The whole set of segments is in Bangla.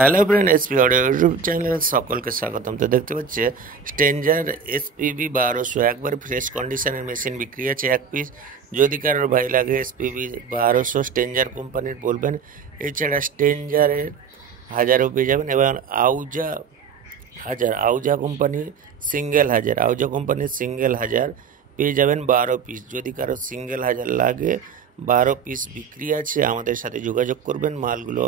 Hello friend, SP audio YouTube চ্যানেলে সকলকে স্বাগতম। তো দেখতে পাচ্ছে স্ট্রেঞ্জার এসপিবি 1200 একবার ফ্রেশ কন্ডিশনের মেশিন বিক্রি আছে 1 পিস। যদি কারোর ভাই লাগে এসপিবি 1200 স্ট্রেঞ্জার কোম্পানির বলবেন। এছাড়া স্ট্রেঞ্জারের 1000ও পেয়ে যাবেন এবং আউজা কোম্পানির সিঙ্গেল 1000 পেয়ে যাবেন 12 পিস। যদি কারো সিঙ্গেল 1000 লাগে 12 পিস বিক্রি আছে, আমাদের সাথে যোগাযোগ করবেন। মালগুলো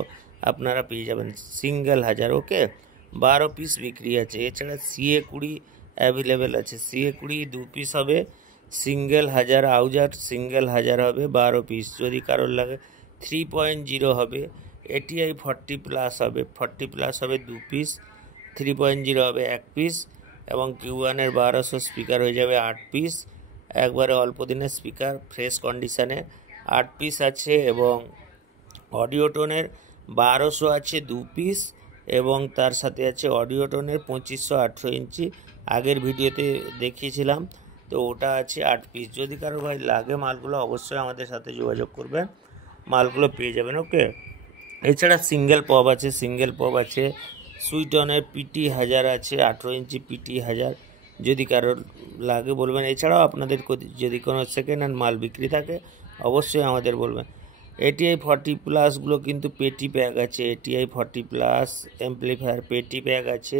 আপনারা পেয়ে যাবেন সিঙ্গেল 1000। ওকে, 12 পিস বিক্রি আছে। এছাড়া CA20 অ্যাভেলেবেল আছে। CA20 2 পিস হবে, সিঙ্গেল 1000 আউজার সিঙ্গেল 1000 হবে 12 পিস। যদি কারোর লাগে 3.0 হবে, ATI 40 প্লাস হবে, 40 প্লাস হবে 2 পিস, 3.0 হবে 1 পিস এবং Q1-এর 1200 স্পিকার হয়ে যাবে 8 পিস। একবারে অল্প দিনের স্পিকার ফ্রেশ কন্ডিশনে 8 পিস আছে এবং অডিওটোনের 1200 আছে 2 পিস এবং তার সাথে আছে অডিওটোনের 2518 ইঞ্চি। আগের ভিডিওতে দেখিয়েছিলাম, তো ওটা আছে 8 পিস। যদি কারো ভাই লাগে মালগুলো অবশ্যই আমাদের সাথে যোগাযোগ করবেন, মালগুলো পেয়ে যাবেন। ওকে, এছাড়া সিঙ্গেল পপ আছে সুইটনের PT 1000 আছে, 18 ইঞ্চি PT 1000। যদি কারোর লাগে বলবেন। এছাড়াও আপনাদের যদি কোনো সেকেন্ড হ্যান্ড মাল বিক্রি থাকে অবশ্যই আমাদের বলবেন। ATI 40 প্লাসগুলো কিন্তু পেটি প্যাক আছে। ATI 40 প্লাস অ্যাম্পলিফায়ার পেটি প্যাক আছে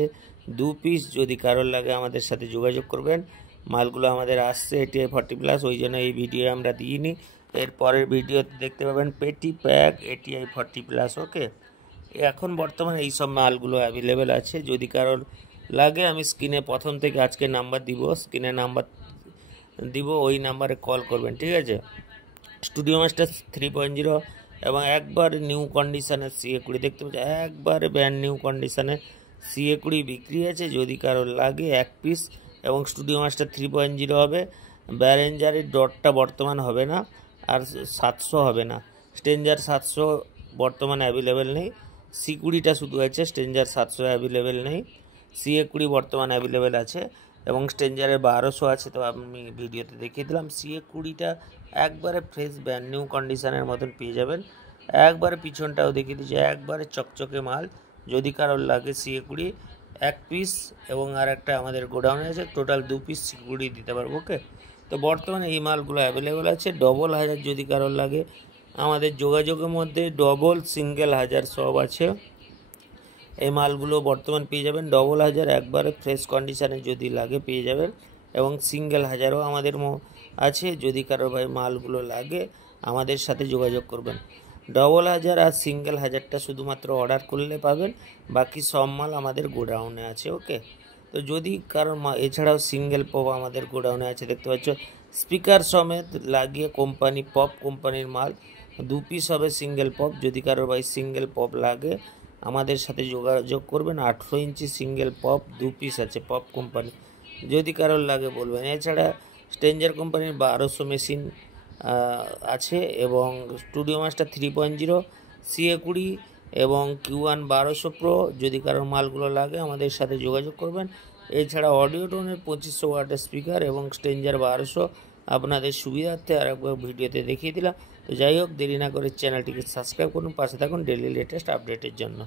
2 পিস। যদি কারোর লাগে আমাদের সাথে যোগাযোগ করবেন। মালগুলো আমাদের আসছে ATI 40 প্লাস, ওই জন্য এই ভিডিও আমরা দিইনি। এর পরের ভিডিওতে দেখতে পাবেন পেটি প্যাক ATI 40 প্লাস। ওকে, এখন বর্তমানে এই সব মালগুলো অ্যাভেলেবেল আছে। যদি কারোর লাগে আমি স্ক্রিনে প্রথম থেকে আজকে নাম্বার দিব, ওই নাম্বারে কল করবেন, ঠিক আছে। স্টুডিও মাস্টার 3.0 এবং একবার নিউ কন্ডিশনে CA20 দেখতে পাচ্ছি, একবারে ব্র্যান্ড নিউ কন্ডিশনে CA20 বিক্রি আছে। যদি কারোর লাগে 1 পিস এবং স্টুডিও মাস্টার 3.0 হবে। ব্যারেঞ্জারের ডটটা বর্তমান হবে না, আর 700 হবে না। স্ট্রেঞ্জার 700 বর্তমানে অ্যাভেলেবেল নেই। C20টা শুধু আছে, স্ট্রেঞ্জার 700 অ্যাভেলেবেল নেই। CA20 বর্তমানে অ্যাভেলেবেল আছে এবং স্ট্রেঞ্জারের 1200 আছে। তো আমি ভিডিওতে দেখিয়ে দিলাম। CA20টা একবারে ফ্রেশ ব্র্যান্ড নিউ কন্ডিশনের মতন পেয়ে যাবেন। একবারে পিছনটাও দেখিয়ে দিচ্ছি, একবারে চকচকে মাল। যদি কারোর লাগে CA20 1 পিস এবং আর একটা আমাদের গোডাউনে আছে, টোটাল 2 পিস CA20 দিতে পারবো। ওকে, তো বর্তমানে এই মালগুলো অ্যাভেলেবেল আছে। ডবল 1000 যদি কারোর লাগে আমাদের যোগাযোগের মধ্যে ডবল সিঙ্গেল 1000 সব আছে। এই মালগুলো বর্তমান পেয়ে যাবেন। ডবল 1000 একবারে ফ্রেশ কন্ডিশনে যদি লাগে পেয়ে যাবেন এবং সিঙ্গেল 1000ও আমাদের আছে। যদি কারো ভাই মালগুলো লাগে আমাদের সাথে যোগাযোগ করবেন। ডবল 1000 আর সিঙ্গেল 1000টা শুধুমাত্র অর্ডার করলে পাবেন, বাকি সব মাল আমাদের গোডাউনে আছে। ওকে, তো যদি কারো এছাড়াও সিঙ্গেল পপ আমাদের গোডাউনে আছে, দেখতে পাচ্ছ স্পিকার সমেত লাগিয়ে পপ কোম্পানির মাল 2 পিস হবে সিঙ্গেল পপ। যদি কারো ভাই সিঙ্গেল পপ লাগে আমাদের সাথে যোগাযোগ করবেন। 18 ইঞ্চি সিঙ্গেল পপ 2 পিস আছে পপ কোম্পানি, যদি কারোর লাগে বলবেন। এছাড়া স্ট্রেঞ্জার কোম্পানির 1200 মেশিন আছে এবং স্টুডিও মাস্টার 3.0 CA20 এবং Q1 1200 প্রো। যদি কারোর মালগুলো লাগে আমাদের সাথে যোগাযোগ করবেন। এছাড়া অডিওটোনের 2500 ওয়াটের স্পিকার এবং স্ট্রেঞ্জার 1200 আপনাদের সুবিধার্থে আর একবার ভিডিওতে দেখিয়ে দিলাম। তো যাই হোক, দেরি না করে চ্যানেলটিকে সাবস্ক্রাইব করুন, পাশে থাকুন ডেইলি লেটেস্ট আপডেটের জন্য।